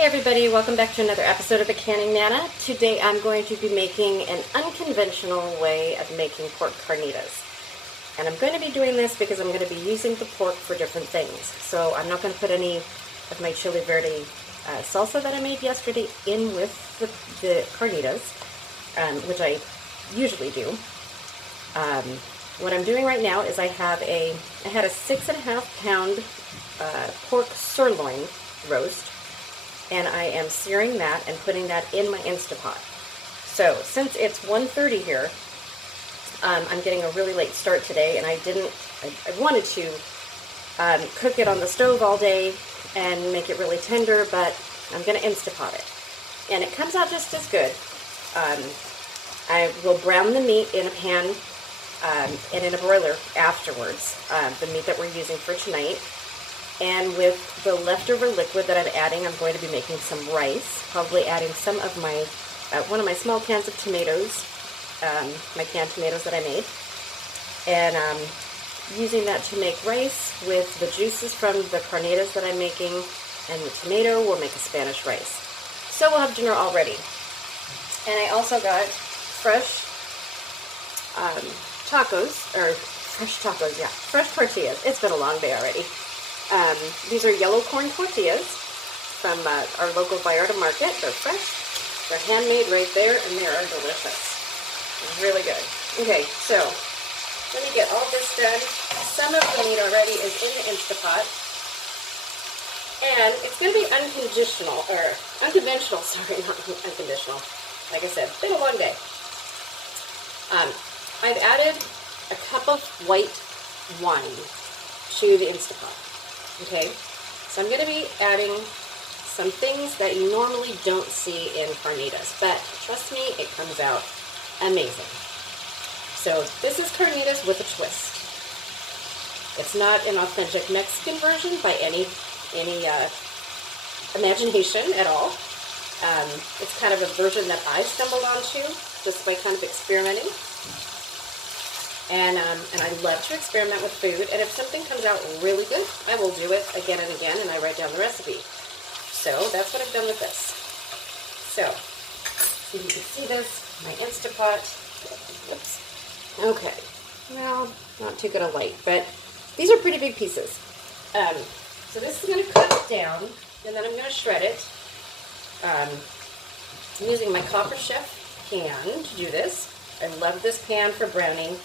Hey everybody, welcome back to another episode of The Canning Nana. Today I'm going to be making an unconventional way of making pork carnitas. And I'm going to be doing this because I'm going to be using the pork for different things. So I'm not going to put any of my chili verde salsa that I made yesterday in with the carnitas, which I usually do. What I'm doing right now is I had a 6.5 pound pork sirloin roast. And I am searing that and putting that in my Instapot. So since it's 1:30 here, I'm getting a really late start today, and I wanted to cook it on the stove all day and make it really tender, but I'm going to Instapot it. And it comes out just as good. I will brown the meat in a pan and in a broiler afterwards, the meat that we're using for tonight. And with the leftover liquid that I'm adding, I'm going to be making some rice, probably adding some of my, one of my small cans of tomatoes, my canned tomatoes that I made, and using that to make rice with the juices from the carnitas that I'm making, and the tomato will make a Spanish rice. So we'll have dinner all ready. And I also got fresh fresh tortillas. It's been a long day already. These are yellow corn tortillas from our local Vallarta market. They're fresh, they're handmade right there, and they are delicious. Really good. Okay, so let me get all this done. Some of the meat already is in the Instapot, and it's going to be unconventional, sorry, not unconditional. Like I said, it's been a long day. I've added a cup of white wine to the Instapot. Okay, so I'm going to be adding some things that you normally don't see in carnitas, but trust me, it comes out amazing. So this is carnitas with a twist. It's not an authentic Mexican version by any imagination at all. It's kind of a version that I stumbled onto just by kind of experimenting. And I love to experiment with food, and if something comes out really good, I will do it again and again, and I write down the recipe. So that's what I've done with this. So you can see this, my Instapot. Whoops. Okay. Well, not too good a light, but these are pretty big pieces. So this is going to cut it down, and then I'm going to shred it. I'm using my Copper Chef pan to do this. I love this pan for browning.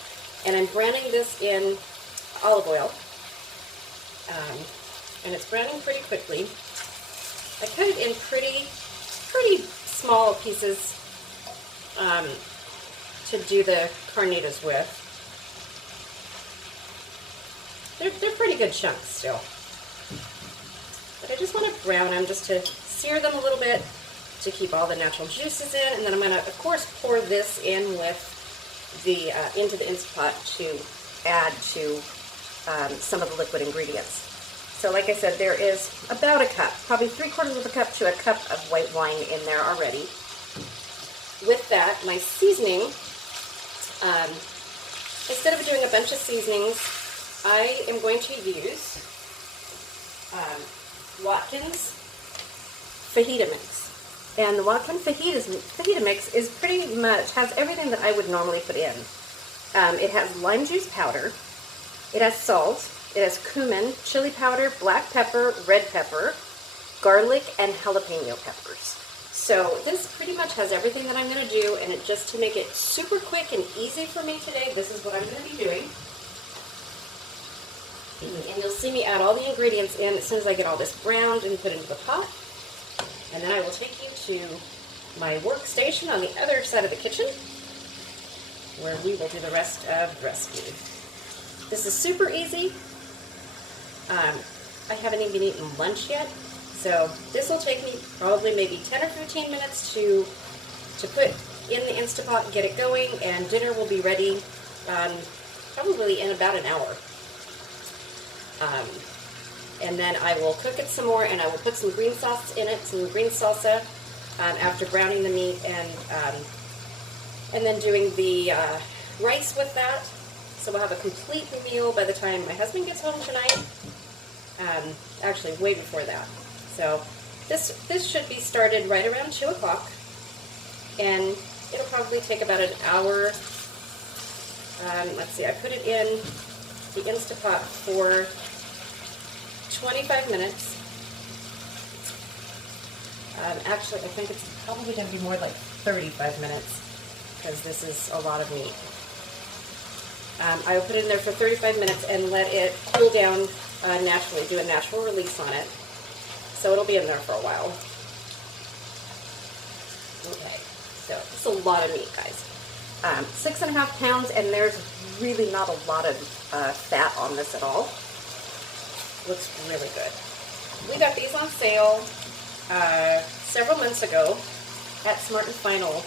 And I'm browning this in olive oil, and it's browning pretty quickly. I cut it in pretty small pieces to do the carnitas with. They're pretty good chunks still, but I just want to brown them just to sear them a little bit to keep all the natural juices in, and then I'm going to, of course, pour this in with into the Instapot to add to some of the liquid ingredients. So like I said, there is about a cup, probably 3/4 of a cup to a cup of white wine in there already. With that, my seasoning, instead of doing a bunch of seasonings, I am going to use Watkins fajita mix. And the Watkins fajita mix is pretty much, has everything that I would normally put in. It has lime juice powder, it has salt, it has cumin, chili powder, black pepper, red pepper, garlic, and jalapeno peppers. So this pretty much has everything that I'm going to do, and just to make it super quick and easy for me today, this is what I'm going to be doing. And you'll see me add all the ingredients in as soon as I get all this browned and put into the pot. And then I will take you to my workstation on the other side of the kitchen, where we will do the rest of the recipe. This is super easy. I haven't even eaten lunch yet, so this will take me probably maybe 10 or 15 minutes to put in the Instapot and get it going, and dinner will be ready probably in about an hour. And then I will cook it some more, and I will put some green sauce in it, some green salsa, after browning the meat, and then doing the rice with that. So we'll have a complete meal by the time my husband gets home tonight. Actually, way before that. So This should be started right around 2 o'clock, and it'll probably take about an hour. Let's see, I put it in the Instapot for 25 minutes. Actually, I think it's probably going to be more like 35 minutes because this is a lot of meat. I will put it in there for 35 minutes and let it cool down naturally, do a natural release on it. So it'll be in there for a while. Okay, so it's a lot of meat, guys. 6.5 pounds, and there's really not a lot of fat on this at all. Looks really good. We got these on sale several months ago at Smart & Final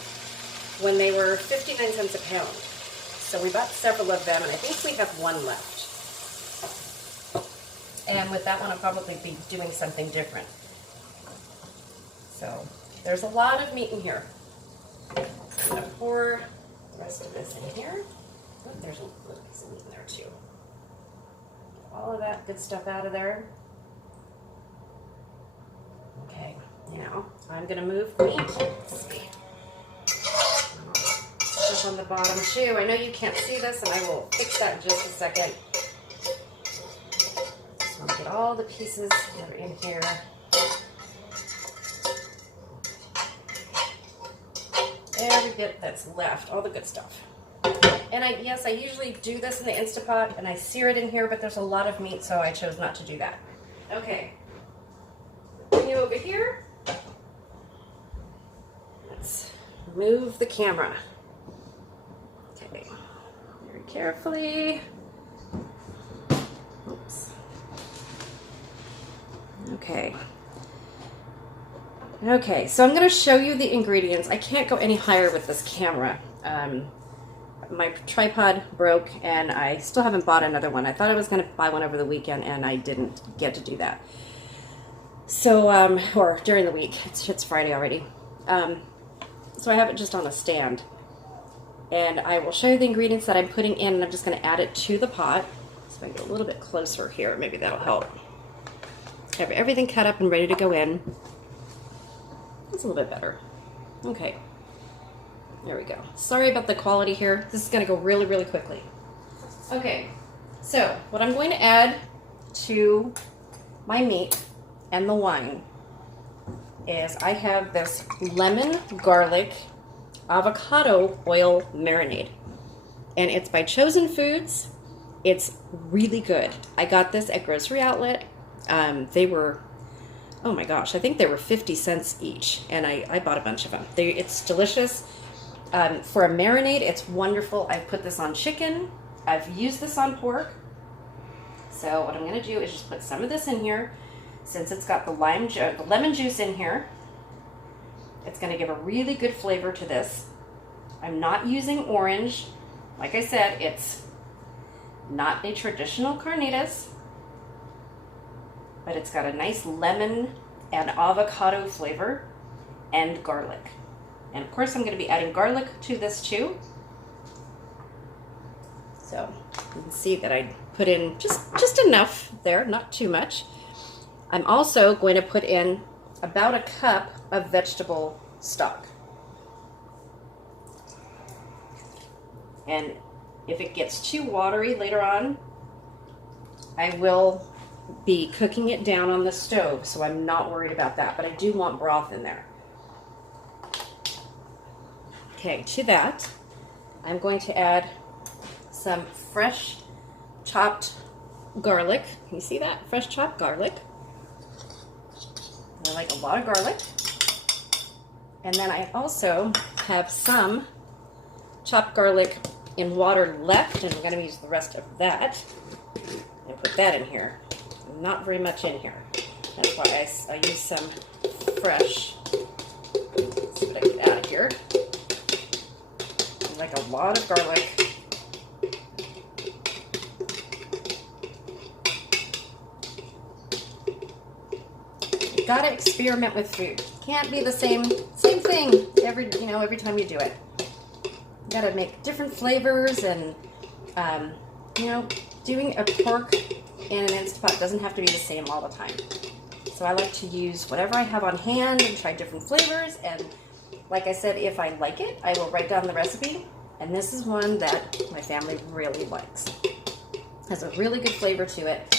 when they were 59 cents a pound. So we bought several of them, and I think we have one left. And with that one, I'll probably be doing something different. So there's a lot of meat in here. I'm going to pour the rest of this in here. Oh, there's a little piece of meat in there too. Get all of that good stuff out of there. Okay, now I'm going to move the meat. Let's see. Stuff on the bottom too. I know you can't see this, and I will fix that in just a second. Just want to get all the pieces that are in here. Every bit that's left, all the good stuff. And yes, I usually do this in the Instapot, and I sear it in here, but there's a lot of meat, so I chose not to do that. Okay. Bring you over here. Let's move the camera. Okay. Very carefully. Oops. Okay. Okay, so I'm going to show you the ingredients. I can't go any higher with this camera. My tripod broke, and I still haven't bought another one. I thought I was going to buy one over the weekend, and I didn't get to do that. So, or during the week. It's Friday already. So I have it just on a stand. And I will show you the ingredients that I'm putting in, and I'm just going to add it to the pot. So I get a little bit closer here. Maybe that'll help. I have everything cut up and ready to go in. It's a little bit better. Okay. There we go. Sorry about the quality here. This is going to go really, really quickly. Okay. So, what I'm going to add to my meat and the wine is I have this lemon, garlic, avocado oil marinade. And it's by Chosen Foods. It's really good. I got this at Grocery Outlet. They were, oh my gosh, I think they were 50 cents each. And I bought a bunch of them. It's delicious. For a marinade, it's wonderful. I've put this on chicken. I've used this on pork. So what I'm going to do is just put some of this in here. Since it's got the lemon juice in here, it's going to give a really good flavor to this. I'm not using orange. Like I said, it's not a traditional carnitas, but it's got a nice lemon and avocado flavor and garlic. And of course I'm going to be adding garlic to this too. So you can see that I put in just enough there, not too much. I'm also going to put in about a cup of vegetable stock. And if it gets too watery later on, I will be cooking it down on the stove, so I'm not worried about that, but I do want broth in there. Okay, to that, I'm going to add some fresh chopped garlic. Can you see that? Fresh chopped garlic. I like a lot of garlic. And then I also have some chopped garlic in water left, and I'm going to use the rest of that and put that in here. Not very much in here. That's why I use some fresh. Let's see what I can add here. I like a lot of garlic. You gotta experiment with food. Can't be the same thing every time you do it. You gotta make different flavors, and doing a pork in an Instapot doesn't have to be the same all the time. So I like to use whatever I have on hand and try different flavors. And like I said, if I like it, I will write down the recipe. And this is one that my family really likes. Has a really good flavor to it.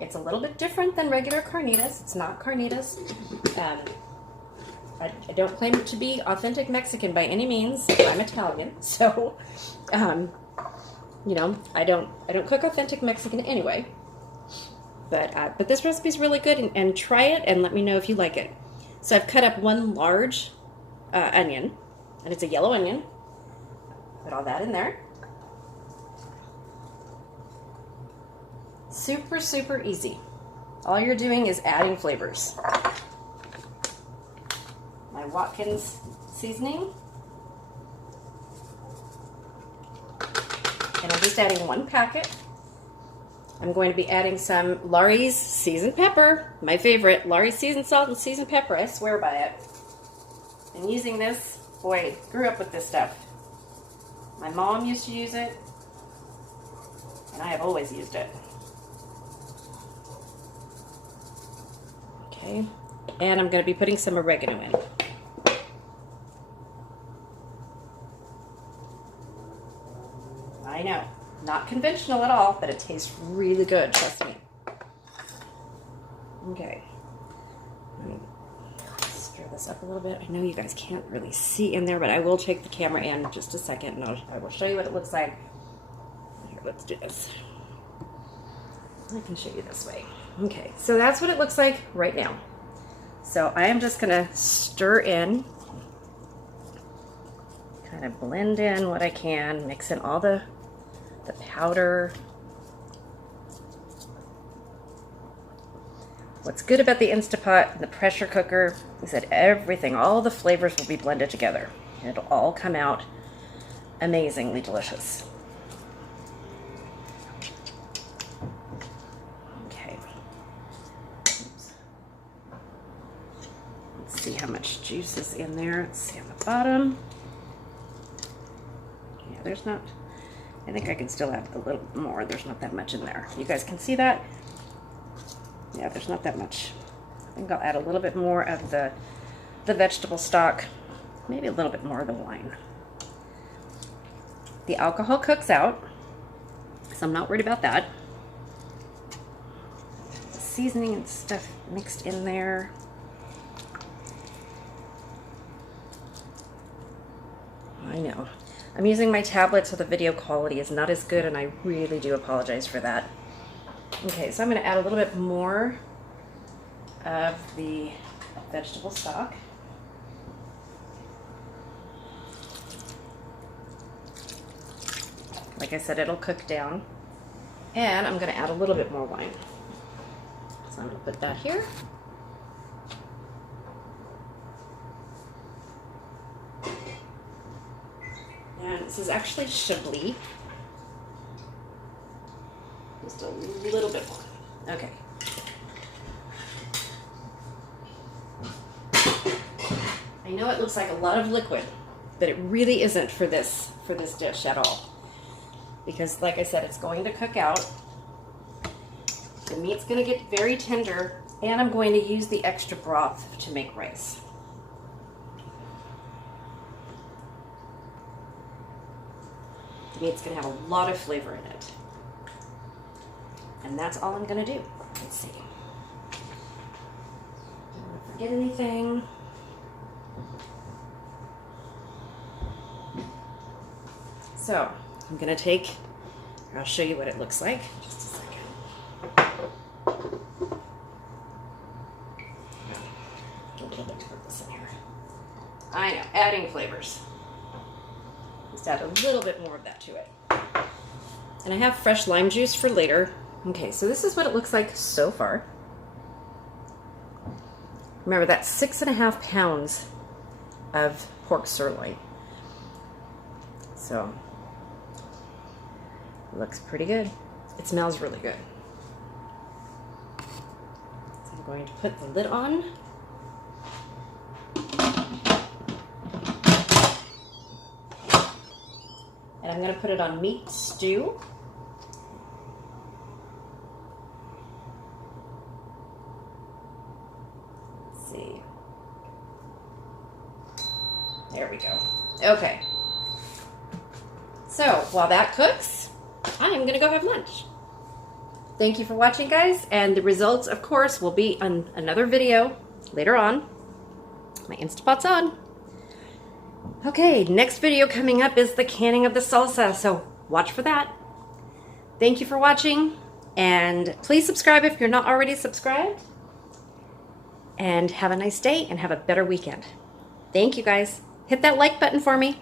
It's a little bit different than regular carnitas. It's not carnitas. I don't claim it to be authentic Mexican by any means. I'm Italian, so you know, I don't cook authentic Mexican anyway. But this recipe is really good, and try it and let me know if you like it. So I've cut up one large onion, and it's a yellow onion. Put all that in there. Super, super easy. All you're doing is adding flavors. My Watkins seasoning. And I'm just adding 1 packet. I'm going to be adding some Laurie's seasoned pepper, my favorite, Laurie's seasoned salt and seasoned pepper. I swear by it. And using this, boy, grew up with this stuff. My mom used to use it, and I have always used it. Okay, and I'm going to be putting some oregano in. I know, not conventional at all, but it tastes really good, trust me. Okay, let me stir this up a little bit. I know you guys can't really see in there, but I will take the camera in just a second, and I will show you what it looks like. Here, let's do this. I can show you this way. Okay, so that's what it looks like right now. So I am just gonna stir in, kind of blend in what I can, mix in all the powder. What's good about the Instapot and the pressure cooker is that everything, all the flavors will be blended together. It'll all come out amazingly delicious. Okay. Oops. Let's see how much juice is in there. Let's see on the bottom. Yeah, there's not, I think I can still add a little more. There's not that much in there. You guys can see that? Yeah, there's not that much. I think I'll add a little bit more of the vegetable stock, maybe a little bit more of the wine. The alcohol cooks out, so I'm not worried about that. The seasoning and stuff mixed in there. I know. I'm using my tablet, so the video quality is not as good, and I really do apologize for that. Okay, so I'm going to add a little bit more of the vegetable stock. Like I said, it'll cook down. And I'm going to add a little bit more wine. So I'm going to put that here. And this is actually Chablis. Just a little bit more. Okay. I know it looks like a lot of liquid, but it really isn't for this dish at all. Because like I said, it's going to cook out. The meat's going to get very tender, and I'm going to use the extra broth to make rice. The meat's going to have a lot of flavor in it. And that's all I'm going to do. Let's see. Don't want to forget anything. So, I'm going to take, I'll show you what it looks like. Just a second. A little bit to put this in here. I know, adding flavors. Just add a little bit more of that to it. And I have fresh lime juice for later. Okay, so this is what it looks like so far. Remember, that's 6.5 pounds of pork sirloin. So, it looks pretty good. It smells really good. So I'm going to put the lid on. And I'm going to put it on meat stew. There we go. Okay. So while that cooks, I am going to go have lunch. Thank you for watching, guys. And the results, of course, will be on another video later on. My Instapot's on. Okay, next video coming up is the canning of the salsa, so watch for that. Thank you for watching, and please subscribe if you're not already subscribed. And have a nice day and have a better weekend. Thank you, guys. Hit that like button for me.